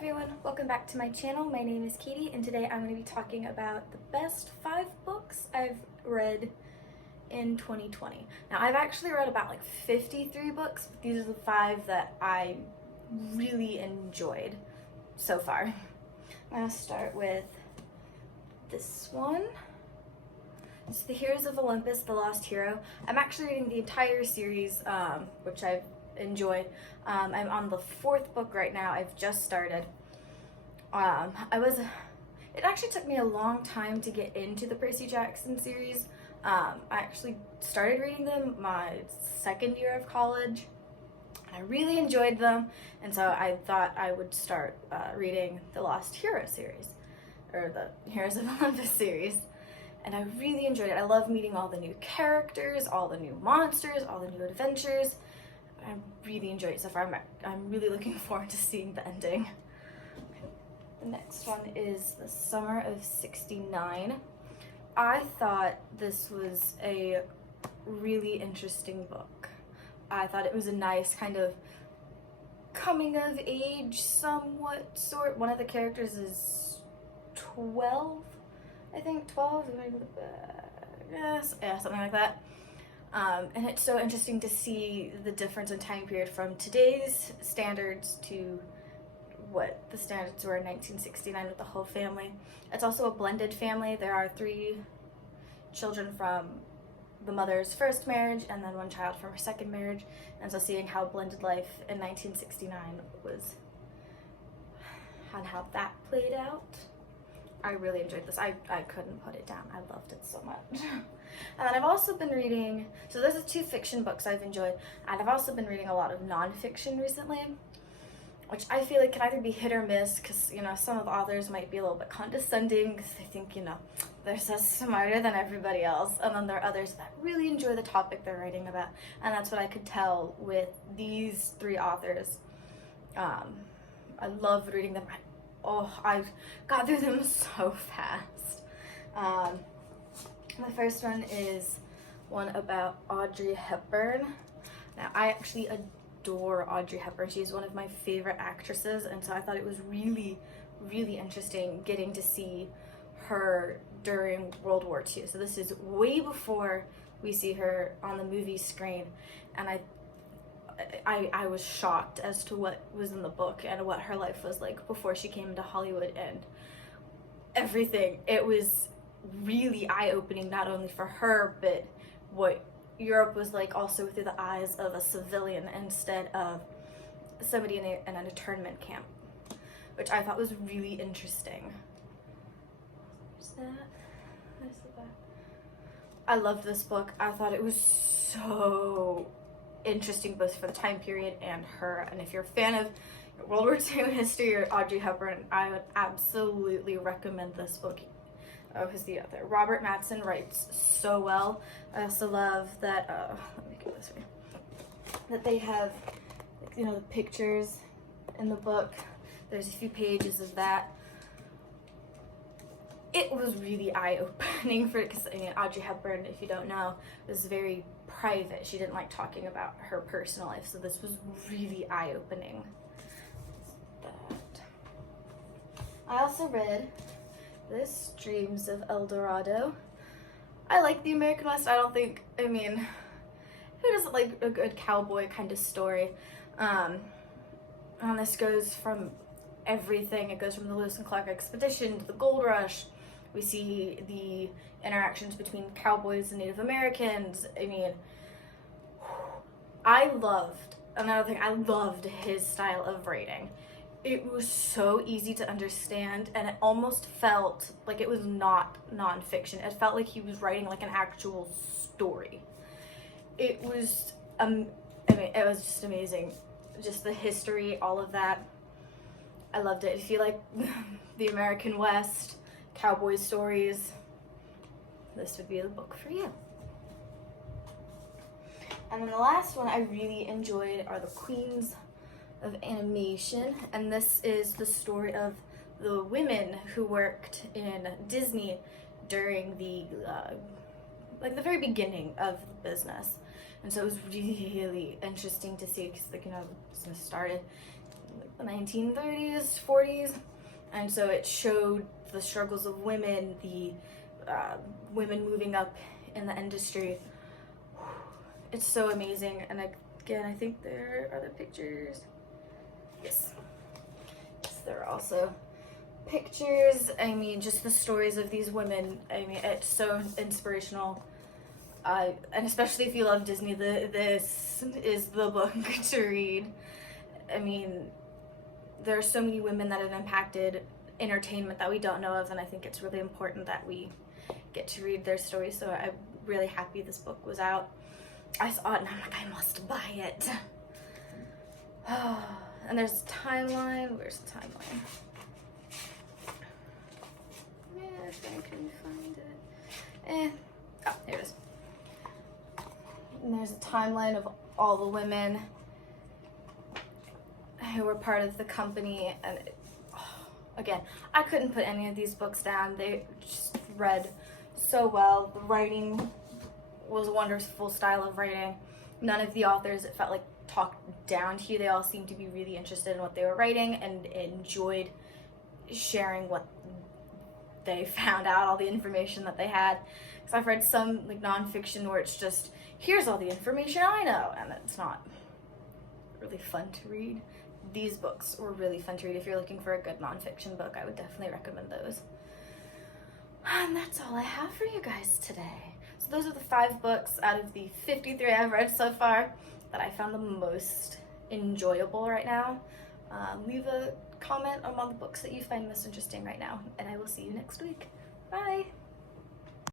everyone, welcome back to my channel. My name is Katie and today I'm going to be talking about the best 5 books I've read in 2020. Now I've actually read about like 53 books, but these are the 5 that I really enjoyed so far. I'm going to start with this one. It's The Heroes of Olympus, The Lost Hero. I'm actually reading the entire series, which I've enjoyed. I'm on the 4th book right now. I've just started. It actually took me a long time to get into the Percy Jackson series. I actually started reading them my 2nd year of college, and I really enjoyed them, and so I thought I would start reading the Lost Hero series, or the Heroes of Olympus series. And I really enjoyed it. I love meeting all the new characters, all the new monsters, all the new adventures. I really enjoyed it so far. I'm really looking forward to seeing the ending. Okay. The next one is The Summer of '69. I thought this was a really interesting book. I thought it was a nice kind of coming of age somewhat sort. One of the characters is 12, I think 12, yes, yeah, something like that. And it's so interesting to see the difference in time period from today's standards to what the standards were in 1969 with the whole family. It's also a blended family. There are 3 children from the mother's first marriage and then 1 child from her 2nd marriage. And so seeing how blended life in 1969 was and how that played out, I really enjoyed this. I couldn't put it down. I loved it so much. And then I've also been reading, so those are 2 fiction books I've enjoyed, and I've also been reading a lot of nonfiction recently, which I feel like can either be hit or miss, because, you know, some of the authors might be a little bit condescending because they think, you know, they're so smarter than everybody else, and then there are others that really enjoy the topic they're writing about, and that's what I could tell with these 3 authors. I loved reading them. I got through them so fast. The first one is one about Audrey Hepburn. Now, I actually adore Audrey Hepburn. She's one of my favorite actresses, and so I thought it was really, really interesting getting to see her during World War II. So this is way before we see her on the movie screen, and I was shocked as to what was in the book and what her life was like before she came into Hollywood and everything. It was really eye-opening, not only for her, but what Europe was like also through the eyes of a civilian instead of somebody in an internment camp, which I thought was really interesting. There's that. There's the back. I loved this book. I thought it was so interesting both for the time period and her, and if you're a fan of World War II history or Audrey Hepburn, I would absolutely recommend this book. Oh, who's the other? Robert Matson writes so well. I also love that, let me go this way, that they have, you know, the pictures in the book. There's a few pages of that. It was really eye-opening for, because I mean, Audrey Hepburn, if you don't know, was very private. She didn't like talking about her personal life, so this was really eye-opening. I also read this, Dreams of El Dorado. I like the American West. I mean, who doesn't like a good cowboy kind of story? And this goes from everything. It goes from the Lewis and Clark expedition to the Gold Rush. We see the interactions between cowboys and Native Americans. I mean, I loved his style of writing. It was so easy to understand, and it almost felt like it was not nonfiction. It felt like he was writing like an actual story. It was, I mean, it was just amazing. Just the history, all of that. I loved it. If you like the American West, cowboy stories, this would be the book for you. And then the last one I really enjoyed are The Queens of Animation, and this is the story of the women who worked in Disney during the like the very beginning of the business. And so it was really interesting to see, because, like, you know, the business started like the 1930s, 40s, and so it showed the struggles of women, the women moving up in the industry. It's so amazing, and again, I think there are the pictures. Yes, there are also pictures. I mean, just the stories of these women. I mean, it's so inspirational. And especially if you love Disney, this is the book to read. I mean, there are so many women that have impacted entertainment that we don't know of, and I think it's really important that we get to read their stories. So I'm really happy this book was out. I saw it and I'm like, I must buy it. And there's a timeline. Where's the timeline? If I can find it. Oh, here it is. And there's a timeline of all the women who were part of the company, and again, I couldn't put any of these books down. They just read so well. The writing was a wonderful style of writing. None of the authors, it felt like, talked down to you. They all seemed to be really interested in what they were writing and enjoyed sharing what they found out, all the information that they had. Because I've read some like nonfiction where it's just, here's all the information I know, and it's not really fun to read. These books were really fun to read. If you're looking for a good nonfiction book, I would definitely recommend those. And that's all I have for you guys today. So those are the 5 books out of the 53 I've read so far that I found the most enjoyable right now. Leave a comment on all the books that you find most interesting right now, and I will see you next week. Bye!